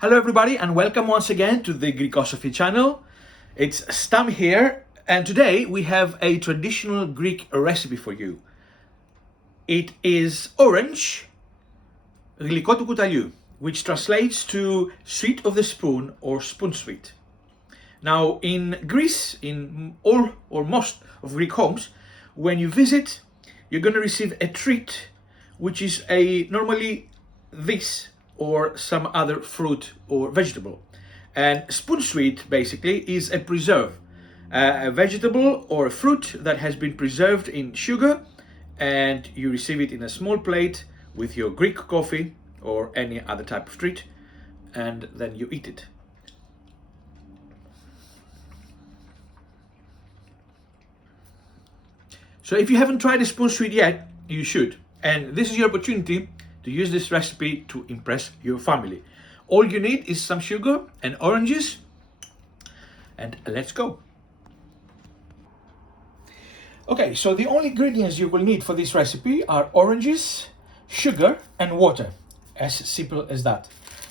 Hello everybody and welcome once again to the Greekosophy channel. It's Stam here and today we have a traditional Greek recipe for you. It is orange Glyko Tou Koutaliou, which translates to sweet of the spoon or spoon sweet. Now in Greece, in all or most of Greek homes, when you visit, you're going to receive a treat which is normally this or some other fruit or vegetable. And spoon sweet basically is a preserve, a vegetable or a fruit that has been preserved in sugar, and you receive it in a small plate with your Greek coffee or any other type of treat, and then you eat it. So if you haven't tried a spoon sweet yet, you should. And this is your opportunity to use this recipe to impress your family. All you need is some sugar and oranges, and let's go. Okay, so the only ingredients you will need for this recipe are oranges, sugar and water. As simple as that.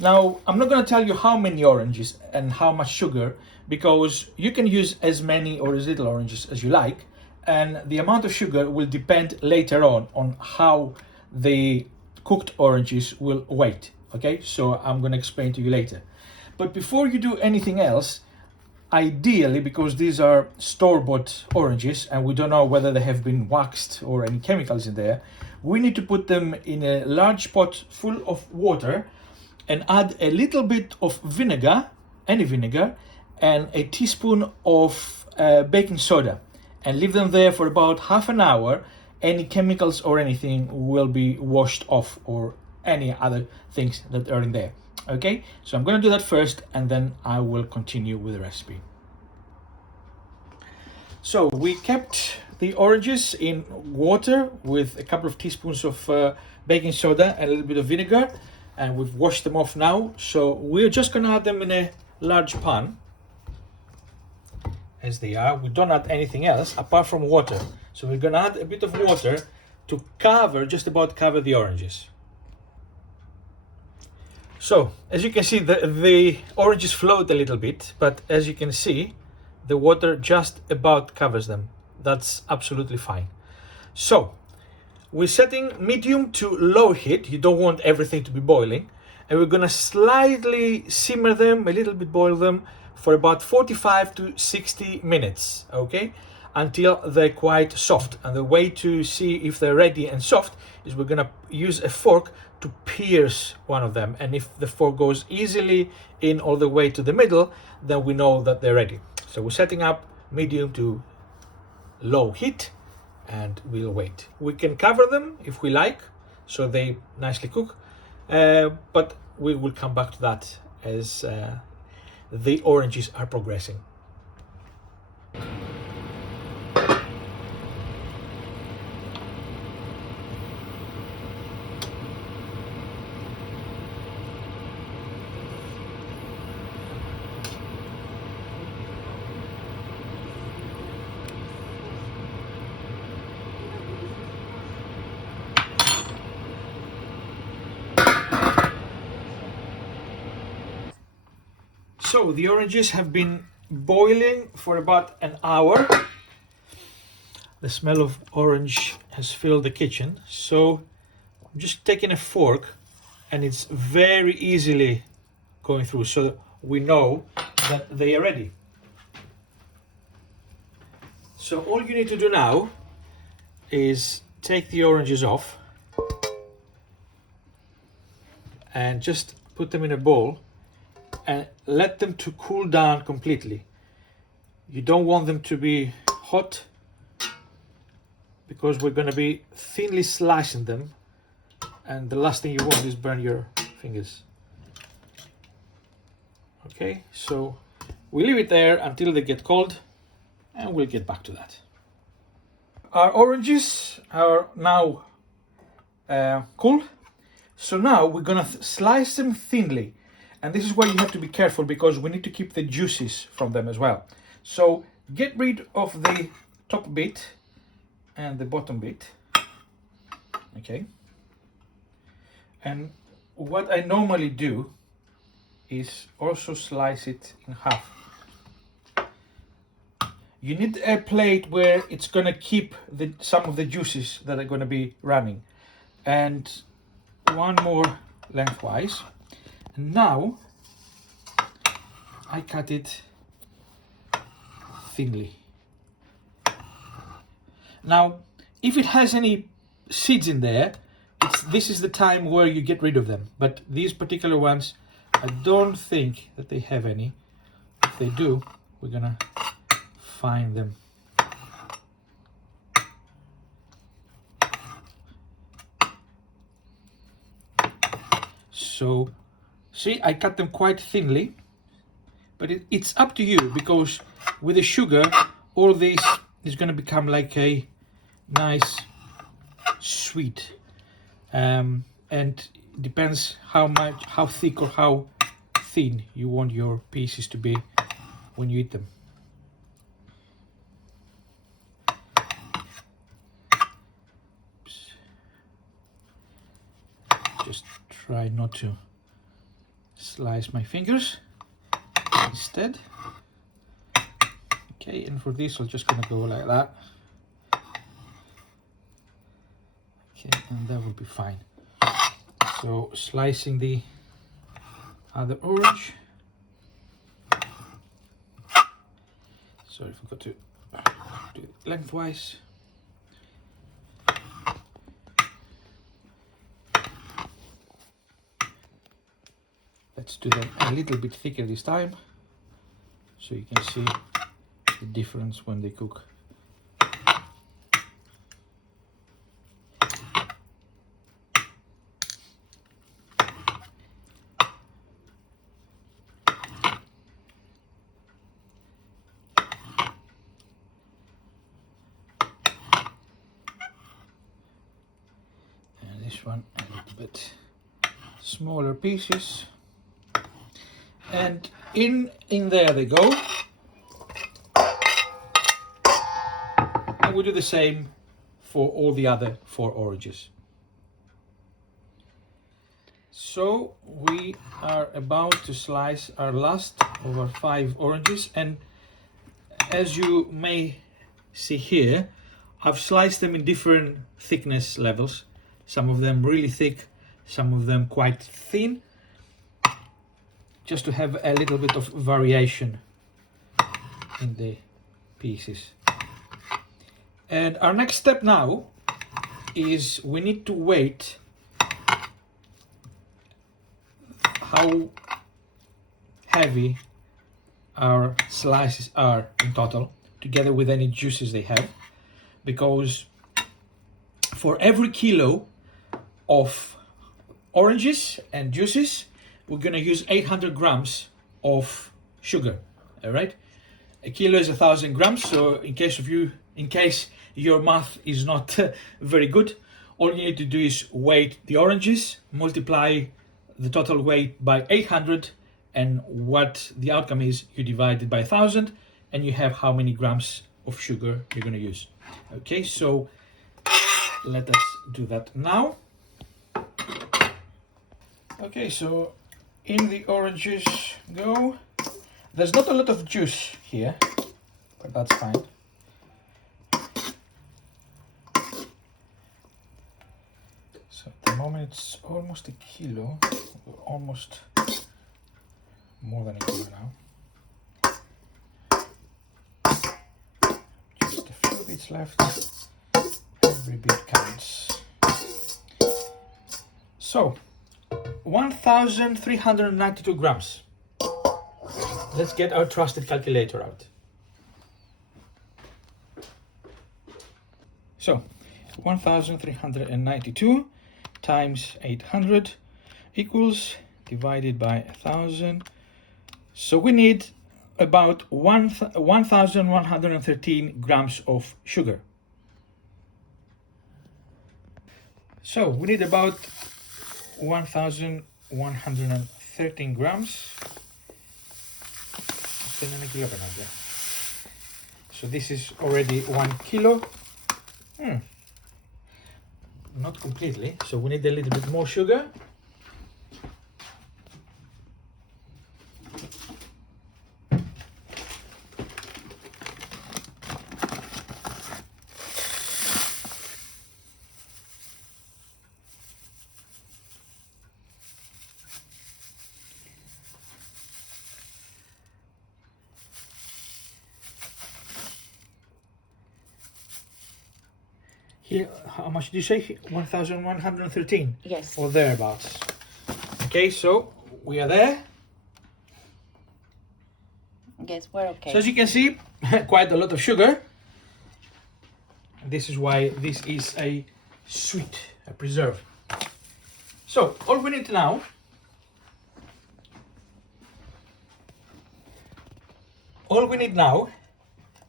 Now, I'm not going to tell you how many oranges and how much sugar, because you can use as many or as little oranges as you like, and the amount of sugar will depend later on how the cooked oranges will weight. Okay, so I'm going to explain to you later. But before you do anything else, ideally, because these are store-bought oranges and we don't know whether they have been waxed or any chemicals in there, we need to put them in a large pot full of water and add a little bit of vinegar, any vinegar, and a teaspoon of baking soda, and leave them there for about half an hour. Any chemicals or anything will be washed off, or any other things that are in there. Okay, so I'm going to do that first and then I will continue with the recipe. So we kept the oranges in water with a couple of teaspoons of baking soda and a little bit of vinegar, and we've washed them off now. So we're just going to add them in a large pan as they are. We don't add anything else apart from water. So we're going to add a bit of water to just about cover the oranges. So as you can see, the oranges float a little bit, but as you can see, the water just about covers them. That's absolutely fine. So we're setting medium to low heat. You don't want everything to be boiling, and we're going to slightly simmer them, a little bit boil them for about 45 to 60 minutes, okay, until they're quite soft. And the way to see if they're ready and soft is we're going to use a fork to pierce one of them, and if the fork goes easily in all the way to the middle, then we know that they're ready. So we're setting up medium to low heat and we'll wait. We can cover them if we like, so they nicely cook, but we will come back to that as the oranges are progressing. So the oranges have been boiling for about an hour. The smell of orange has filled the kitchen. So I'm just taking a fork and it's very easily going through, so we know that they are ready. So all you need to do now is take the oranges off and just put them in a bowl and let them to cool down completely. You don't want them to be hot, because we're going to be thinly slicing them, and the last thing you want is burn your fingers. Okay, so we leave it there until they get cold, and we'll get back to that. Our oranges are now cool, so now we're gonna slice them thinly. And this is why you have to be careful, because we need to keep the juices from them as well. So get rid of the top bit and the bottom bit. Okay. And what I normally do is also slice it in half. You need a plate where it's gonna keep some of the juices that are gonna be running. And one more lengthwise. And now I cut it thinly. Now, if it has any seeds in there, this is the time where you get rid of them. But these particular ones, I don't think that they have any. If they do, we're gonna find them. So, see, I cut them quite thinly, but it's up to you, because with the sugar, all this is going to become like a nice sweet, and it depends how thick or how thin you want your pieces to be when you eat them. Just try not to slice my fingers instead. Okay, and for this I'm just gonna go like that. Okay, and that will be fine. So slicing the other orange. Sorry, I forgot to do it lengthwise. Let's do them a little bit thicker this time, so you can see the difference when they cook. And this one a little bit smaller pieces. And in there they go. And we do the same for all the other 4 oranges. So we are about to slice our last of our 5 oranges, and as you may see here, I've sliced them in different thickness levels. Some of them really thick, some of them quite thin, just to have a little bit of variation in the pieces. And our next step now is we need to weight how heavy our slices are in total, together with any juices they have, because for every kilo of oranges and juices, we're going to use 800 grams of sugar. All right, a kilo is 1,000 grams. So in case your math is not very good, all you need to do is weight the oranges, multiply the total weight by 800, and what the outcome is, you divide it by 1,000, and you have how many grams of sugar you're going to use. Okay, so let us do that now. Okay, so in the oranges go. There's not a lot of juice here, but that's fine. So at the moment it's almost a kilo, almost more than a kilo now. Just a few bits left. Every bit counts. So 1,392 grams. Let's get our trusted calculator out. So 1,392 times 800 equals, divided by 1,000. So we need about 1,113 grams of sugar. So we need about 1,113 grams. So this is already 1 kilo. Not completely, so we need a little bit more sugar. Here, how much did you say? 1113? Yes. Or thereabouts. Okay, so we are there. Yes, we're okay. So as you can see, quite a lot of sugar. This is why this is a sweet, a preserve. So all we need now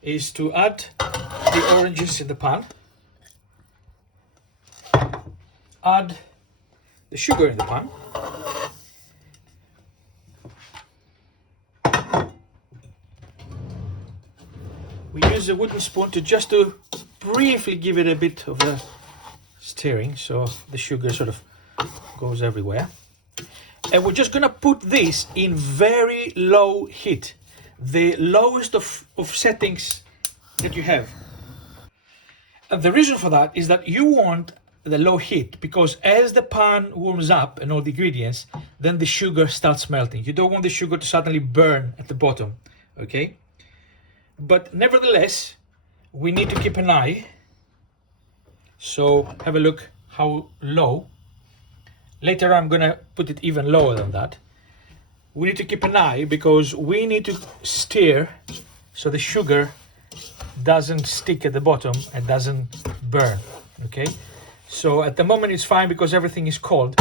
is to add the oranges in the pan, add the sugar in the pan, we use a wooden spoon to briefly give it a bit of a stirring so the sugar sort of goes everywhere. And we're just gonna put this in very low heat, the lowest of settings that you have. And the reason for that is that you want the low heat, because as the pan warms up and all the ingredients, then the sugar starts melting. You don't want the sugar to suddenly burn at the bottom, okay? But nevertheless, we need to keep an eye. So have a look how low. Later I'm gonna put it even lower than that. We need to keep an eye because we need to stir so the sugar doesn't stick at the bottom and doesn't burn, okay? So at the moment it's fine because everything is cold,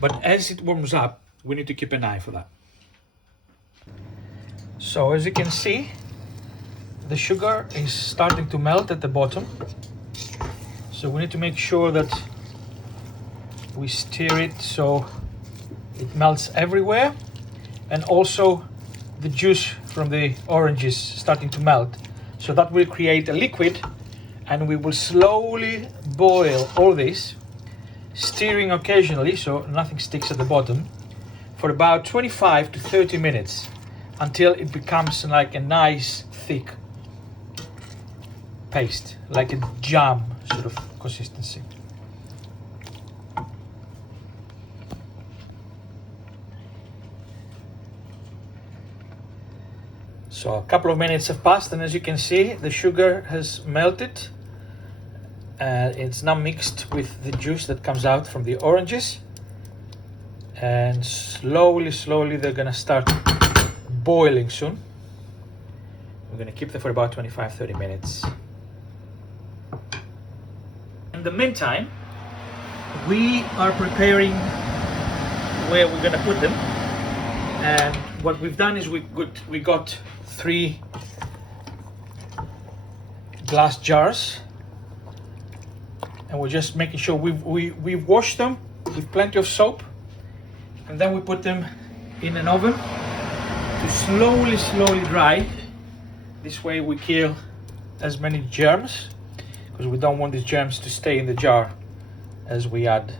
but as it warms up, we need to keep an eye for that. So as you can see, the sugar is starting to melt at the bottom. So we need to make sure that we stir it so it melts everywhere, and also the juice from the oranges starting to melt. So that will create a liquid, and we will slowly boil all this, stirring occasionally so nothing sticks at the bottom, for about 25 to 30 minutes until it becomes like a nice thick paste, like a jam sort of consistency. So a couple of minutes have passed, and as you can see, the sugar has melted. It's now mixed with the juice that comes out from the oranges, and slowly they're gonna start boiling soon. We're gonna keep them for about 25-30 minutes. In the meantime, we are preparing where we're gonna put them, and what we've done is we got 3 glass jars, and we're just making sure we've washed them with plenty of soap, and then we put them in an oven to slowly dry. This way we kill as many germs, because we don't want these germs to stay in the jar as we add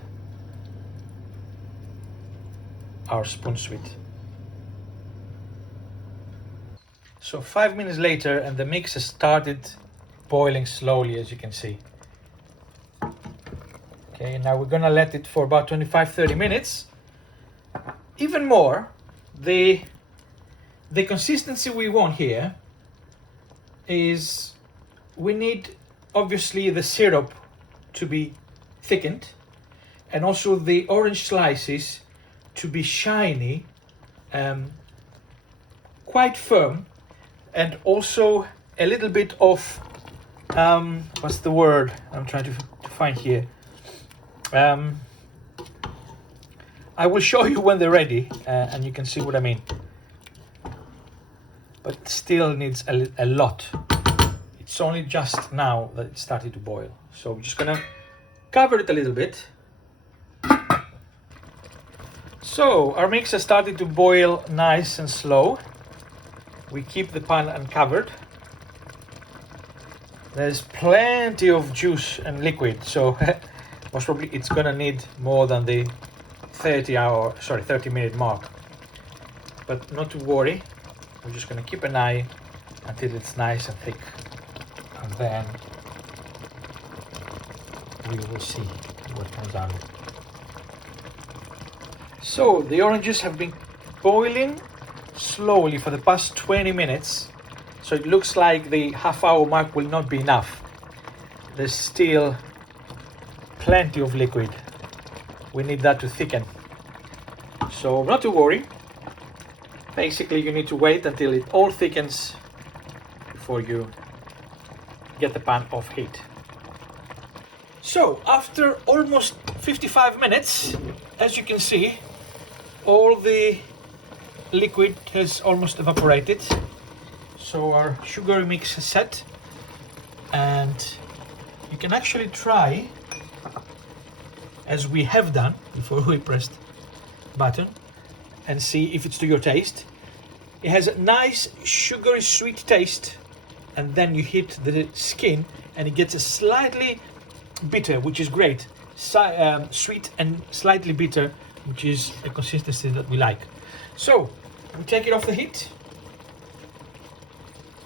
our spoon sweet. So 5 minutes later, and the mix has started boiling slowly, as you can see. Okay, now we're gonna let it for about 25-30 minutes. Even more, the consistency we want here is, we need obviously the syrup to be thickened, and also the orange slices to be shiny, quite firm, and also a little bit of what's the word I'm trying to find here. I will show you when they're ready, and you can see what I mean. But still needs a lot. It's only just now that it started to boil. So we're just gonna cover it a little bit. So our mix has started to boil nice and slow. We keep the pan uncovered. There's plenty of juice and liquid, so most probably it's gonna need more than the 30-minute mark. But not to worry, we're just gonna keep an eye until it's nice and thick, and then we will see what comes out. So the oranges have been boiling slowly for the past 20 minutes. So it looks like the half-hour mark will not be enough. There's still plenty of liquid. We need that to thicken. So not to worry. Basically, you need to wait until it all thickens before you get the pan off heat. So after almost 55 minutes, as you can see, all the liquid has almost evaporated. So our sugar mix is set, and you can actually try, as we have done before we pressed button, and see if it's to your taste. It has a nice sugary sweet taste, and then you hit the skin and it gets a slightly bitter, which is great. Sweet and slightly bitter, which is a consistency that we like. So we take it off the heat,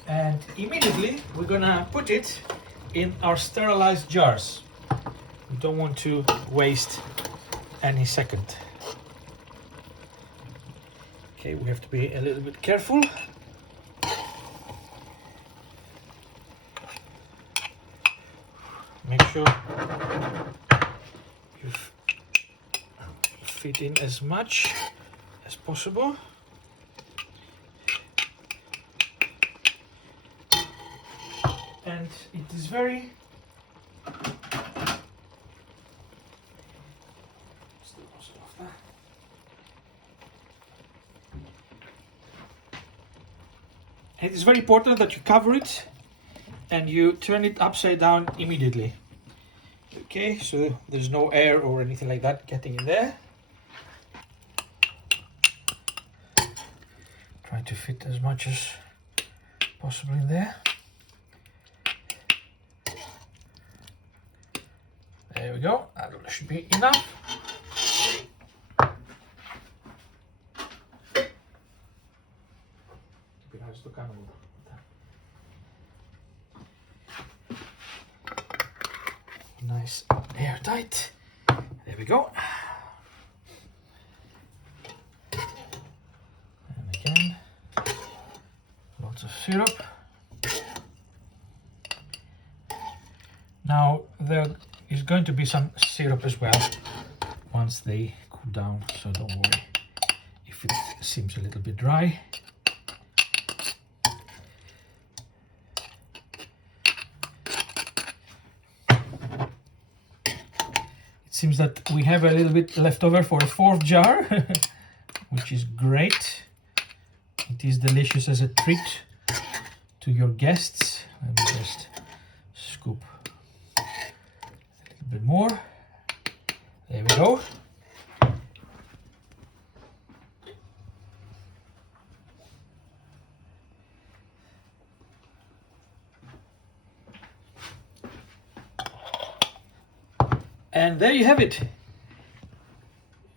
and immediately we're gonna put it in our sterilized jars. We don't want to waste any second. Okay, we have to be a little bit careful. Make sure you fit in as much as possible. And it is very important that you cover it and you turn it upside down immediately. Okay, so there's no air or anything like that getting in there. Try to fit as much as possible in there. There we go, that should be enough. Nice airtight. There we go. And again, lots of syrup. Now there is going to be some syrup as well once they cool down, so don't worry if it seems a little bit dry. Seems that we have a little bit left over for a fourth jar, which is great. It is delicious as a treat to your guests. Let me just scoop a little bit more. There we go. And there you have it.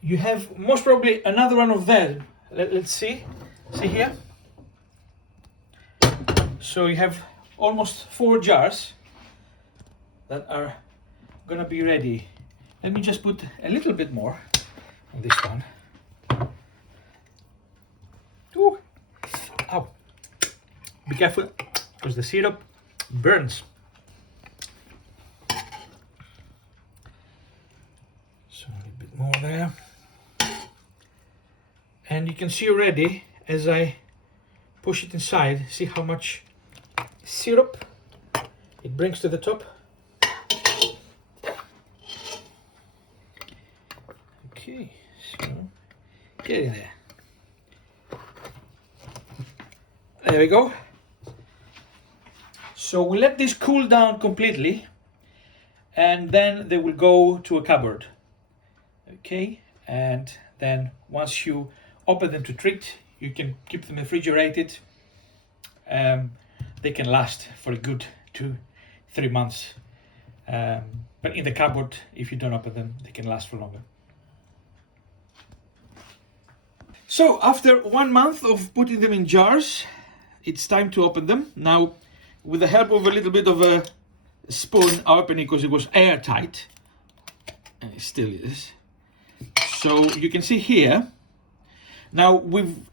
You have most probably another one of that. Let's see. See here? So you have almost 4 jars that are gonna be ready. Let me just put a little bit more on this one. Ooh. Ow. Be careful, because the syrup burns. So a little bit more there. And you can see already, as I push it inside, see how much syrup it brings to the top. Okay, so get in there. There we go. So we let this cool down completely, and then they will go to a cupboard. Okay, and then once you open them to treat, you can keep them refrigerated. They can last for a good 2-3 months. But in the cupboard, if you don't open them, they can last for longer. So after 1 month of putting them in jars, it's time to open them. Now, with the help of a little bit of a spoon, I opened it because it was airtight, and it still is. So you can see here. Now,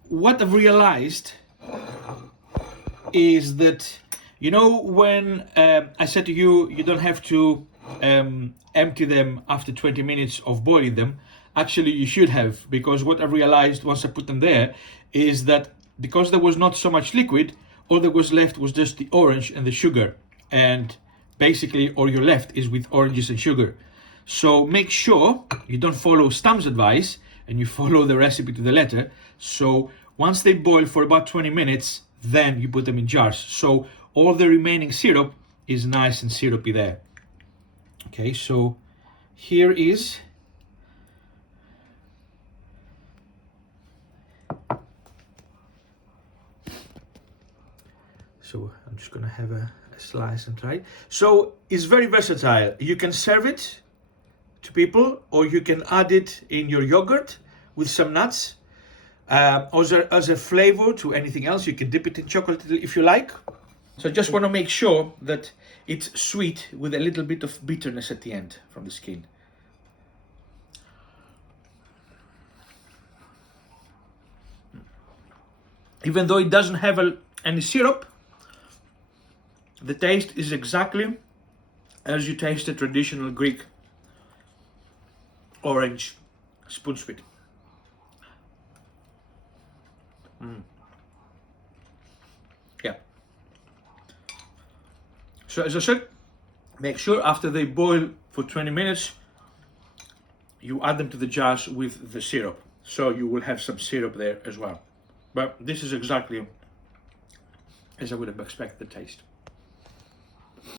what I've realized is that, you know, when I said to you, you don't have to empty them after 20 minutes of boiling them. Actually, you should have, because what I realized once I put them there is that because there was not so much liquid, all that was left was just the orange and the sugar. And basically all you're left is with oranges and sugar. So make sure you don't follow Stam's advice and you follow the recipe to the letter. So once they boil for about 20 minutes, then you put them in jars. So all the remaining syrup is nice and syrupy there. Okay, so here is so I'm just gonna have a slice and try it. So it's very versatile. You can serve it to people, or you can add it in your yogurt with some nuts. As a flavor to anything else, you can dip it in chocolate if you like. So I just want to make sure that it's sweet with a little bit of bitterness at the end from the skin. Even though it doesn't have any syrup, the taste is exactly as you taste a traditional Greek orange spoon sweet. Yeah. So as I said, make sure after they boil for 20 minutes, you add them to the jars with the syrup. So you will have some syrup there as well. But this is exactly as I would have expected the taste.